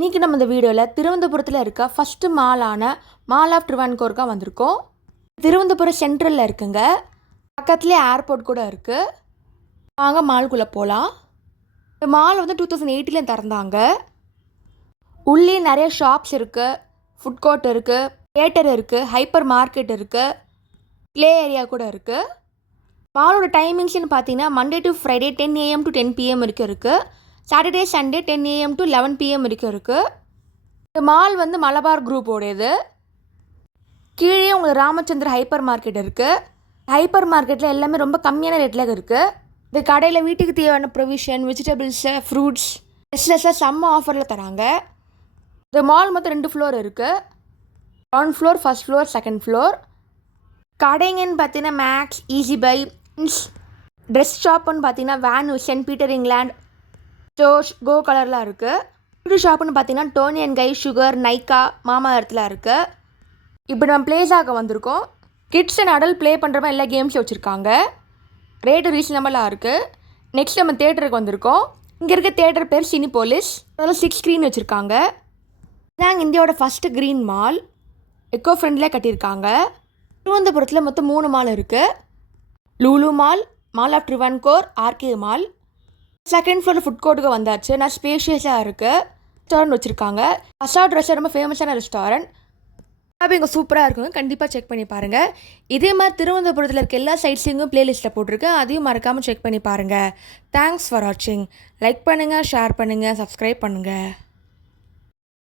இன்றைக்கி நம்ம இந்த வீடியோவில் திருவனந்தபுரத்தில் இருக்க ஃபஸ்ட்டு மாலான மால் ஆஃப் ட்ரிவான்கோர்க்கா வந்திருக்கோம். திருவனந்தபுரம் சென்ட்ரலில் இருக்குங்க. பக்கத்துலேயே ஏர்போர்ட் கூட இருக்குது. வாங்க மால்குள்ளே போகலாம். இந்த மால் வந்து 2008 திறந்தாங்க. உள்ளே நிறைய ஷாப்ஸ் இருக்குது, ஃபுட் கோர்ட் இருக்குது, தியேட்டர் இருக்குது, ஹைப்பர் மார்க்கெட் இருக்குது, ப்ளே ஏரியா கூட இருக்குது. மாலோட டைமிங்ஸ்னு பார்த்தீங்கன்னா Monday to Friday 10 AM to 10 PM வரைக்கும் இருக்குது. Saturday Sunday 10 AM to 11 PM வரைக்கும் இருக்குது. இந்த மால் வந்து மலபார் குரூப்போடையது. கீழே உங்களுக்கு ராமச்சந்திர ஹைப்பர் மார்க்கெட் இருக்குது. ஹைப்பர் மார்க்கெட்டில் எல்லாமே ரொம்ப கம்மியான ரேட்டில் இருக்குது. இந்த கடையில் வீட்டுக்கு தேவையான ப்ரொவிஷன், வெஜிடபிள்ஸு, ஃப்ரூட்ஸ் ட்ரெஸ்ஸெல்லாம் செம்ம ஆஃபரில் தராங்க. இந்த மால் மொத்தம் 2 ஃப்ளோர் இருக்குது. Ground floor, first floor, second floor. கடைங்கன்னு பார்த்தீங்கன்னா மேக்ஸ், ஈஸி பை, ட்ரெஸ் ஷாப்புன்னு பார்த்தீங்கன்னா வேன், சென்ட் பீட்டர் இங்கிலாண்ட், ஸ்டோர்ஸ், கோ கலர்லாம் இருக்குது. பியூட்டி ஷாப்புன்னு பார்த்தீங்கன்னா Toni and Guy, Sugar, Nykaa, மாமா இடத்துல இருக்குது. இப்போ நம்ம பிளேஸாக வந்திருக்கோம். கிட்ஸ் அண்ட் அடல்ட் ப்ளே பண்ணுற மாதிரி எல்லா கேம்ஸும் வச்சுருக்காங்க. ரேட்டு ரீசனபிளாக இருக்குது. நெக்ஸ்ட் நம்ம தேட்டருக்கு வந்திருக்கோம். இங்கே இருக்க தேட்டர் பேர் சினிபோலிஸ். அதில் 6 ஸ்க்ரீன் வச்சுருக்காங்க. இதாங்க இந்தியாவோட ஃபஸ்ட்டு க்ரீன் மால். எக்கோ ஃப்ரெண்ட்லியாக கட்டியிருக்காங்க. திருவனந்தபுரத்தில் மொத்தம் 3 மால் இருக்குது. Lulu mall, mall of Travancore, RK mall. Second ஃப்ளோரில் ஃபுட் கோர்ட்டுக்கு வந்தாச்சு. நான் ஸ்பேஷியஸாக இருக்குது. ரெஸ்டாரண்ட் வச்சுருக்காங்க. அசாட் ரெஸ்டாரண்ட் ரொம்ப ஃபேமஸான ரெஸ்டாரண்ட். அப்போ இங்கே சூப்பராக இருக்குங்க. கண்டிப்பாக செக் பண்ணி பாருங்கள். இதே மாதிரி திருவனந்தபுரத்தில் இருக்க எல்லா சைட்ஸிங்கும் ப்ளேலிஸ்ட்டில் போட்டிருக்கேன். அதையும் மறக்காமல் செக் பண்ணி பாருங்கள். தேங்க்ஸ் ஃபார் வாட்சிங். லைக் பண்ணுங்கள், ஷேர் பண்ணுங்கள், சப்ஸ்கிரைப் பண்ணுங்கள்.